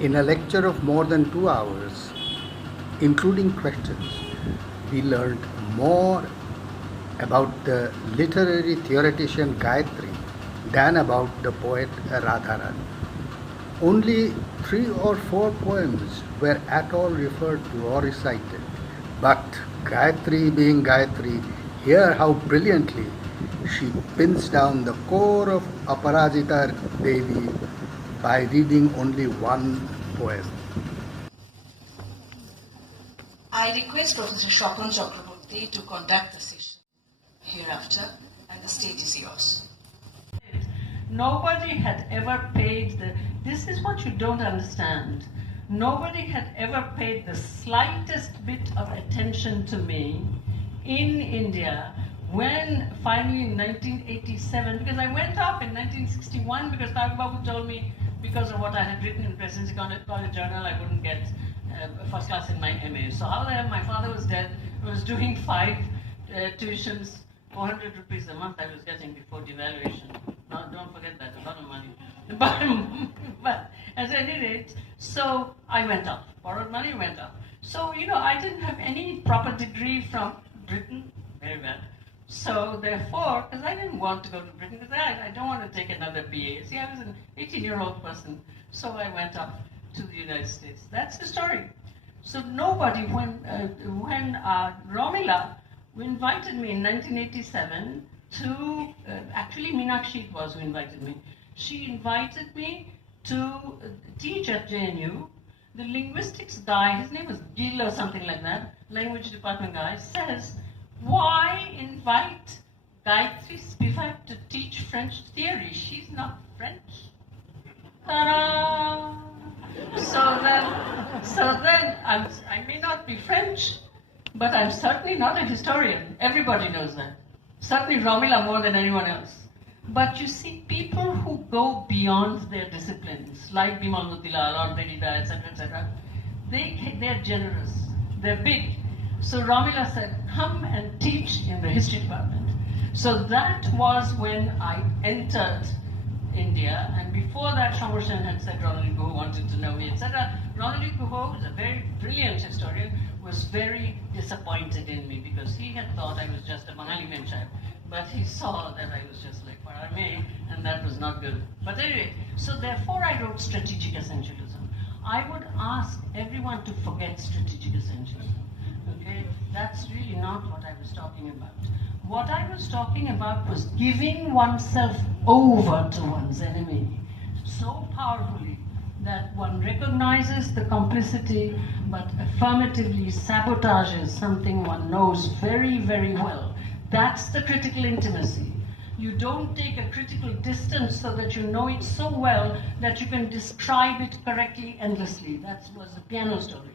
In a lecture of more than 2 hours, including questions, we learned more about the literary theoretician Gayatri than about the poet Radharani. Only 3 or 4 poems were at all referred to or recited. But Gayatri being Gayatri, hear how brilliantly she pins down the core of Aparajita Devi by reading only one poem. I request Professor Shopon Chakraborty to conduct the session hereafter, and the stage is yours. Nobody had ever paid this is what you don't understand. Nobody had ever paid the slightest bit of attention to me in India when finally in 1987, because I went up in 1961 because Tagore Babu told me because of what I had written in Presidency College Journal, I wouldn't get first class in my MA. So how the hell, my father was dead, I was doing 5 tuitions, 400 rupees a month I was getting before devaluation. No, don't forget that, a lot of money. But at any rate, so I went up, borrowed money, went up. So, I didn't have any proper degree from Britain, very bad. So therefore, because I didn't want to go to Britain, because I don't want to take another BA. See, I was an 18-year-old person, so I went up to the United States. That's the story. So nobody, when Romila invited me in 1987 to, actually Meenakshi was who invited me. She invited me to teach at JNU. The linguistics guy, his name was Gil or something like that, language department guy, says, why invite Gayatri Spivak to teach French theory? She's not French. Ta-da! So then I may not be French, but I'm certainly not a historian. Everybody knows that. Certainly Romila more than anyone else. But you see, people who go beyond their disciplines, like Bimal Motilal or Derrida, etc., they're generous. They're big. So Romila said, come and teach in the history department. So that was when I entered India, and before that Shamur Sen had said Ronald Guha wanted to know me, etc. Ronald Guha, who's a very brilliant historian, was very disappointed in me because he had thought I was just a Bengali Menchai, but he saw that I was just like Parame, and that was not good. But anyway, so therefore I wrote Strategic Essentialism. I would ask everyone to forget Strategic Essentialism. Okay, that's really not what I was talking about. What I was talking about was giving oneself over to one's enemy so powerfully that one recognizes the complicity but affirmatively sabotages something one knows very, very well. That's the critical intimacy. You don't take a critical distance so that you know it so well that you can describe it correctly endlessly. That was the piano story.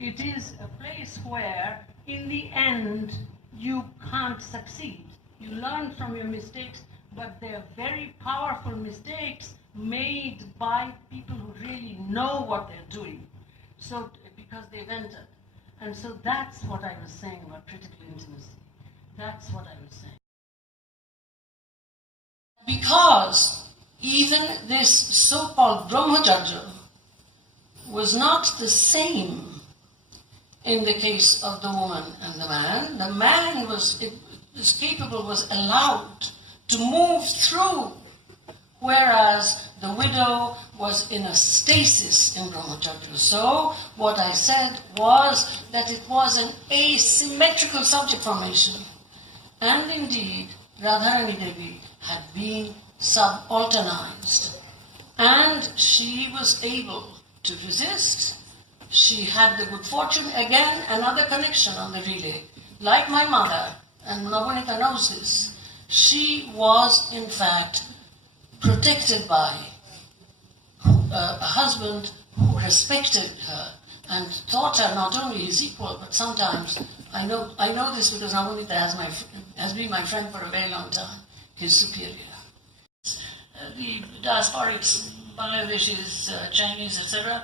It is a place where, in the end, you can't succeed. You learn from your mistakes, but they're very powerful mistakes made by people who really know what they're doing. So, because they've entered. And so that's what I was saying about critical intimacy. That's what I was saying. Because even this so-called Brahmacharya was not the same in the case of the woman and the man. The man was capable, was allowed to move through, whereas the widow was in a stasis in Brahmacharya. So what I said was that it was an asymmetrical subject formation. And indeed, Radharani Devi had been subalternized. And she was able to resist. She had the good fortune, again, another connection on the relay. Like my mother, and Navanika knows this, she was, in fact, protected by a husband who respected her and thought her not only his equal, but sometimes, I know this because Navanika has been my friend for a very long time, his superior. The diasporics, Bangladeshis, Chinese, etc.,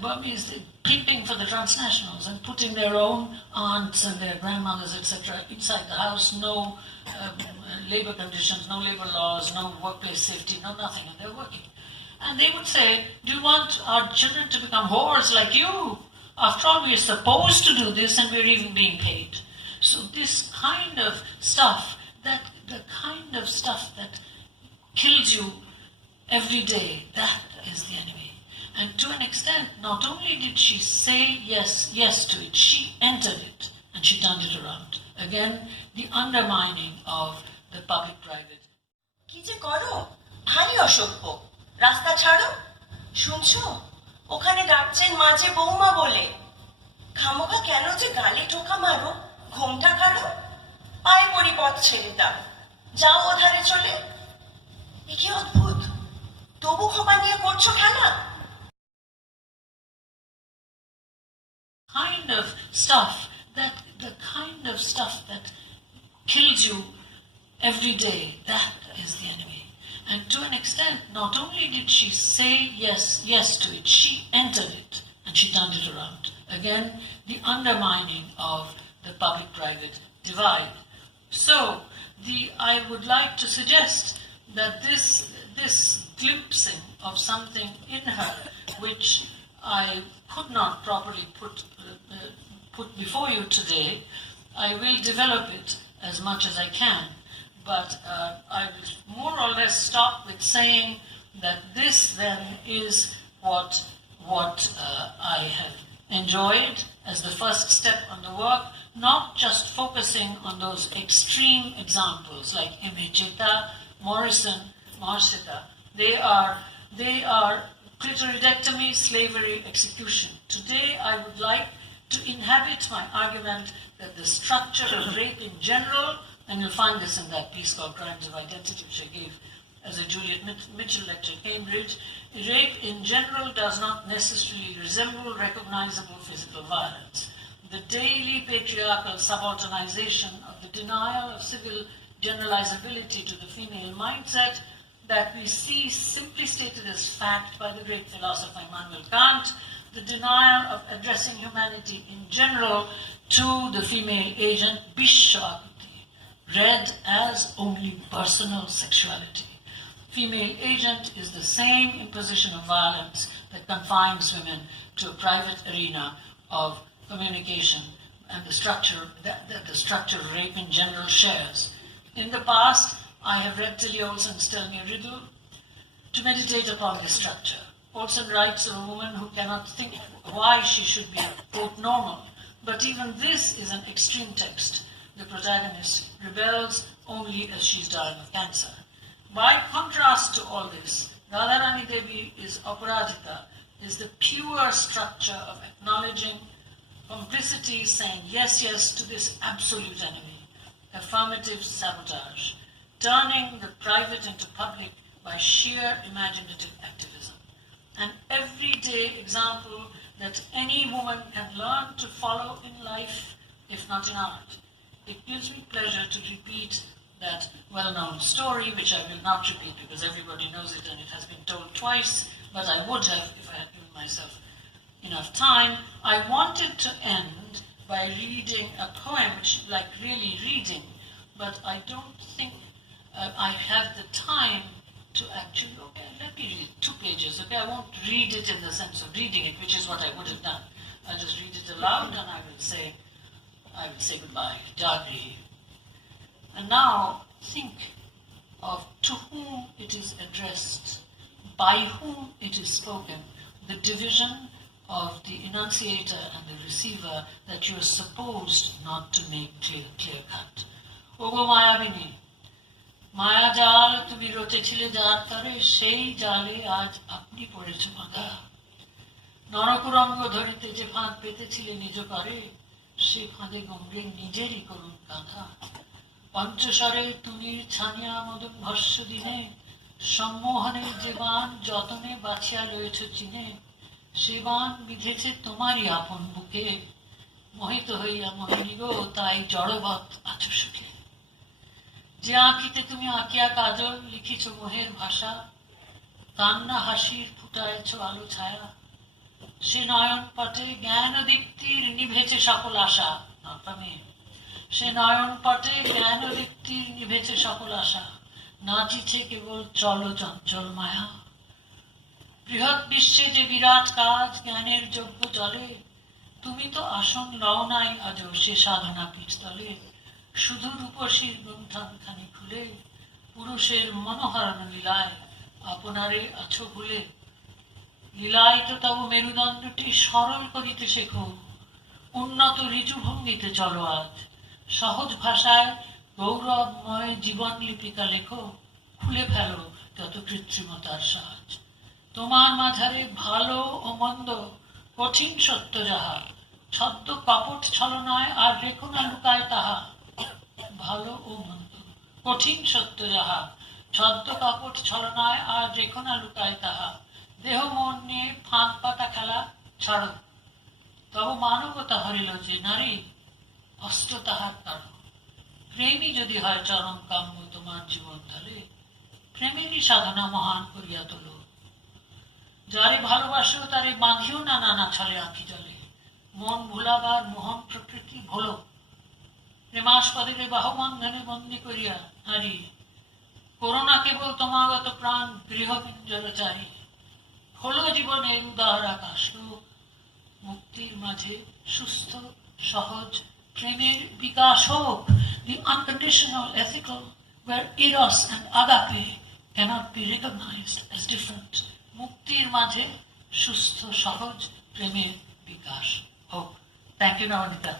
Burmese keeping for the transnationals and putting their own aunts and their grandmothers, etc., inside the house, no labor conditions, no labor laws, no workplace safety, no nothing, and they're working. And they would say, do you want our children to become whores like you? After all, we are supposed to do this and we're even being paid. So this kind of stuff, the kind of stuff that kills you every day, that is the enemy. And to an extent, not only did she say yes to it, she entered it and she turned it around. Again, the undermining of the public-private. কি যে করো ভারী অসভ্য রাস্তা ছাড়ো শুনছো ওখানে ডাকছেন মাঝে বৌমা বলে খামোখা কেন যে গালে ঠোকা মারো ঘোমটা কাড়ো পায়ে পড়ি পথ ছেড়ে দাও যাও ওধারে চলে এ কি অদ্ভুত তবু খোপা নিয়ে করছো খেলা Kind of stuff the kind of stuff that kills you every day, that is the enemy. And to an extent, not only did she say yes to it, she entered it and she turned it around. Again, the undermining of the public-private divide. So, I would like to suggest that this glimpsing of something in her, which I could not properly put before you today, I will develop it as much as I can. But I will more or less stop with saying that this then is what I have enjoyed as the first step on the work, not just focusing on those extreme examples like Imecheta, Morrison, Marceta. They are clitoridectomy, slavery, execution. Today I would like to inhabit my argument that the structure of rape in general, and you'll find this in that piece called Crimes of Identity, which I gave as a Juliet Mitchell lecture at Cambridge, rape in general does not necessarily resemble recognizable physical violence. The daily patriarchal subordination of the denial of civil generalizability to the female mindset that we see simply stated as fact by the great philosopher Immanuel Kant, the denial of addressing humanity in general to the female agent, Bishwakti, read as only personal sexuality. Female agent is the same imposition of violence that confines women to a private arena of communication and the structure that the structure of rape in general shares. In the past, I have read Tilly Olsen's Tell Me a Riddle to meditate upon this structure. Olsen writes of a woman who cannot think why she should be, quote, normal. But even this is an extreme text. The protagonist rebels only as she's dying of cancer. By contrast to all this, Radharani Devi is Aparadhika, is the pure structure of acknowledging complicity, saying yes to this absolute enemy, affirmative sabotage, turning the private into public by sheer imaginative activism. An everyday example that any woman can learn to follow in life, if not in art. It gives me pleasure to repeat that well-known story, which I will not repeat because everybody knows it and it has been told twice, but I would have if I had given myself enough time. I wanted to end by reading a poem, which like really reading, but I don't think I have the time to actually, okay, let me read 2 pages, okay? I won't read it in the sense of reading it, which is what I would have done. I'll just read it aloud and I will say goodbye, Jagri. And now think of to whom it is addressed, by whom it is spoken, the division of the enunciator and the receiver that you are supposed not to make clear cut. Ogo Mayabini, মায়া জাল তুমি রচেছিলে যার তরে সেই জালে আজ আপনি পড়েছ বাঁধা নরকুরঙ্গ ধরিতে যে ফাঁদ পেতেছিলে নিজ করে সে ফাঁদে গঙ্গে নিজেরই করুন কাঁধা পঞ্চস্বরে তুমি ছানিয়া মদন ভস্য দিনে সম্মোহনের যে বান যতনে বাছিয়া লয়েছ চিনে সে বান বিধেছে তোমারই আপন বুকে মোহিত হইয়া মোহিনী গো তাই জড়বৎ আছো সুখে যে আঁকিতে তুমি আঁকিয়া কাজল লিখিছ মোহের ভাষা কান্না হাসির ফুটাইছ আলো ছায়া সে নয়ন পটে জ্ঞান দীপ্তির নিভেছে সকল আশা সে নয়ন পটে জ্ঞান দীপ্তির নিভেছে সকল আশা নাচিছে কেবল চল চঞ্চল মায়া বৃহৎ বিশ্বে যে বিরাট কাজ জ্ঞানের যোগ্য জলে, তুমি তো আসন লও নাই আজও সে সাধনা পীঠতলে। শুধু রূপসীর গুন্থান খানি খুলে, পুরুষের মনোহরণ লীলায় আপনারে আছো ভুলে। লীলায় তো তব মেরুদণ্ডটি সরল করিতে শেখো, উন্নত ঋজু ভঙ্গিতে চলো আজ। সহজ ভাষায় গৌরবময় জীবন লিপিকা লেখো, খুলে ফেলো যত কৃত্রিমতার সাজ। তোমার মাঝারে ভালো ও মন্দ, কঠিন সত্য যাহা, ছদ্ম কপট ছলনায় আর রেখো না লুকায় তাহা। ভালো ও মন্দ, কঠিন সত্য যাহা, ছদ্ম কপট ছলনায় আর রেখো না লুকায় তাহা। দেহ মন নিয়ে ফাঁক পাতা খেলা ছাড়ো, তব মানবতা হরিল যে নারী, অস্ত্র তাহার কারণ। প্রেমই যদি হয় চরম কাম্য তোমার জীবন তলে, প্রেমেরই সাধনা মহান করিয়া তোলো। যারে ভালোবাসো তারে বাঁধিও না নানা ছলে আঁখি জলে, মন ভুলাবার মোহন প্রকৃতি ভোলো। প্রেমাস্পদে বাহুবন্ধনে বন্দি করিয়া নারী, করোনা কেবল তোমাগত প্রাণ গৃহ পিঞ্জরচারী। খোলো জীবনের উদার আকাশ, মুক্তির মাঝে সুস্থ সহজ প্রেমের বিকাশ হোক। The unconditional ethical, where eros and agape cannot be recognized as different. মুক্তির মাঝে সুস্থ সহজ প্রেমের বিকাশ হোক। Thank you Nabanita.